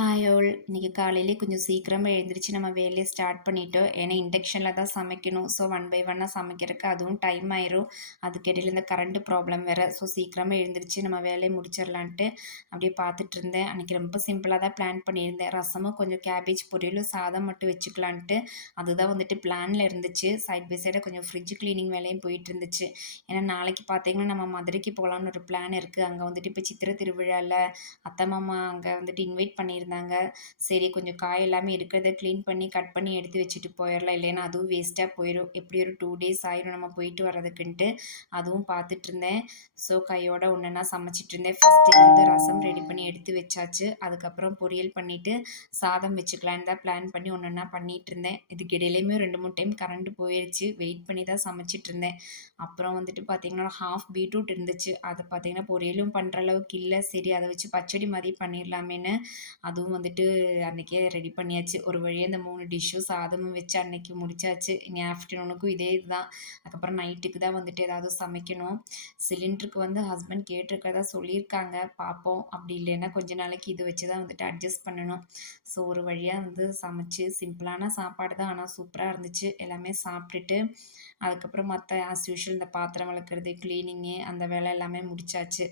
Hi all. இன்னைக்கு காலையிலே கொஞ்சம் சீக்கிரமா எழுந்திரிச்சு நம்ம வேலையை ஸ்டார்ட் பண்ணிட்டோம். ஏன்னா இண்டக்ஷனில் தான் சமைக்கணும். ஸோ ஒன் பை ஒன்னாக சமைக்கிறதுக்கு அதுவும் டைம் ஆயிரும். அதுக்கிடையில் இந்த கரண்ட் ப்ராப்ளம் வேறு. ஸோ சீக்கிரமாக எழுந்திரிச்சு நம்ம வேலையை முடிச்சிடலான்ட்டு அப்படியே பார்த்துட்டு இருந்தேன். அன்றைக்கி ரொம்ப சிம்பிளாக தான் பிளான் பண்ணியிருந்தேன். ரசமும் கொஞ்சம் கேபேஜ் பொரியலும் சாதம் மட்டும் வச்சுக்கலான்ட்டு அதுதான் வந்துட்டு பிளானில் இருந்துச்சு. சைட் பை சைடாக கொஞ்சம் ஃப்ரிட்ஜ் க்ளீனிங் வேலையும் போயிட்டு இருந்துச்சு. ஏன்னா நாளைக்கு பார்த்தீங்கன்னா நம்ம மதுரைக்கு போகலான்னு ஒரு பிளான் இருக்குது. அங்கே வந்துட்டு இப்போ சித்திரை திருவிழாவில் அத்தை மாமா அங்கே வந்துட்டு இன்வைட் பண்ணியிருந்தாங்க. சரி கொஞ்சம் காய் எல்லாமே இருக்கிறத க்ளீன் பண்ணி கட் பண்ணி எடுத்து வச்சுட்டு போயிடலாம். இல்லைன்னா அதுவும் வேஸ்ட்டாக போயிடும். எப்படி ஒரு 2 டேஸ் ஆயிரும் நம்ம போயிட்டு வர்றதுக்குன்ட்டு அதுவும் பார்த்துட்ருந்தேன். ஸோ கையோட ஒன்றா சமைச்சிட்ருந்தேன். ஃபஸ்ட்டு வந்து ரசம் ரெடி பண்ணி எடுத்து வச்சாச்சு. அதுக்கப்புறம் பொரியல் பண்ணிவிட்டு சாதம் வச்சுக்கலான்னு தான் பிளான் பண்ணி ஒன்றா பண்ணிகிட்ருந்தேன். இதுக்கு இடையிலையுமே 2-3 டைம் கரண்ட் போயிடுச்சு. வெயிட் பண்ணி தான் சமைச்சிட்ருந்தேன். அப்புறம் வந்துட்டு பார்த்திங்கன்னா ஹாஃப் பீட்ரூட் இருந்துச்சு. அதை பார்த்திங்கன்னா பொரியலும் பண்ணுற அளவுக்கு இல்லை. சரி அதை வச்சு பச்சடி மாதிரி பண்ணிடலாமேன்னு அதுவும் வந்துட்டு அன்றைக்கே ரெடி பண்ணியாச்சு. ஒரு வழியாக இந்த 3 டிஷ்ஷும் சாதமும் வச்சு அன்றைக்கி முடிச்சாச்சு. இனி ஆஃப்டர்நூனுக்கும் இதே இதுதான். அதுக்கப்புறம் நைட்டுக்கு தான் வந்துட்டு ஏதாவது சமைக்கணும். சிலிண்டருக்கு வந்து ஹஸ்பண்ட் கேட்டிருக்கறதா சொல்லியிருக்காங்க. பார்ப்போம். அப்படி இல்லைன்னா கொஞ்ச நாளைக்கு இது வச்சு தான் வந்துட்டு அட்ஜஸ்ட் பண்ணணும். ஸோ ஒரு வழியாக வந்து சமைச்சு சிம்பிளான சாப்பாடு தான். ஆனால் சூப்பராக இருந்துச்சு. எல்லாமே சாப்பிட்டுட்டு அதுக்கப்புறம் மற்ற ஆஸ் யூஷுவல் இந்த பாத்திரம் விளக்குறது, க்ளீனிங்கு அந்த வேலை எல்லாமே முடிச்சாச்சு.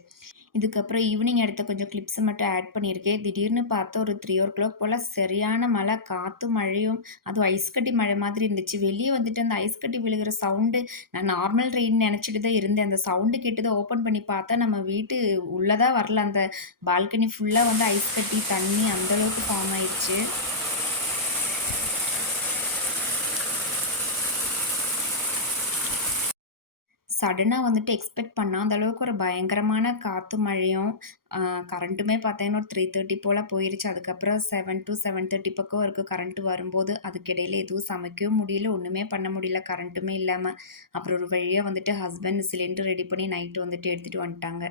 இதுக்கப்புறம் ஈவினிங் எடுத்த கொஞ்சம் கிளிப்ஸை மட்டும் ஆட் பண்ணியிருக்கேன். திடீர்னு பார்த்தா ஒரு 3:00 போல் சரியான மழை, காற்றும் மழையும், அதுவும் ஐஸ் கட்டி மழை மாதிரி இருந்துச்சு. வெளியே வந்துட்டு அந்த ஐஸ் கட்டி விழுகிற சவுண்டு நான் நார்மல் ரெயின் நினச்சிட்டு தான் இருந்தேன். அந்த சவுண்டு கேட்டு தான் ஓப்பன் பண்ணி பார்த்தா நம்ம வீட்டு உள்ளே தான் வரல. அந்த பால்கனி ஃபுல்லாக வந்து ஐஸ் கட்டி தண்ணி அந்தளவுக்கு ஃபார்ம் ஆயிடுச்சு. சடனாக வந்துட்டு எக்ஸ்பெக்ட் பண்ணாத அளவுக்கு ஒரு பயங்கரமான காற்று மழையும் கரண்ட்டுமே பார்த்தீங்கன்னா ஒரு 3:30 போல் போயிருச்சு. அதுக்கப்புறம் 7 to 7:30 பக்கம் இருக்குது கரண்ட்டு வரும்போது. அதுக்கிடையில் எதுவும் சமைக்கவும் முடியல, ஒன்றுமே பண்ண முடியல கரண்ட்டுமே இல்லாமல். அப்புறம் ஒரு வழியாக வந்துட்டு ஹஸ்பண்ட் சிலிண்டர் ரெடி பண்ணி நைட்டு வந்துட்டு எடுத்துகிட்டு வந்துட்டாங்க.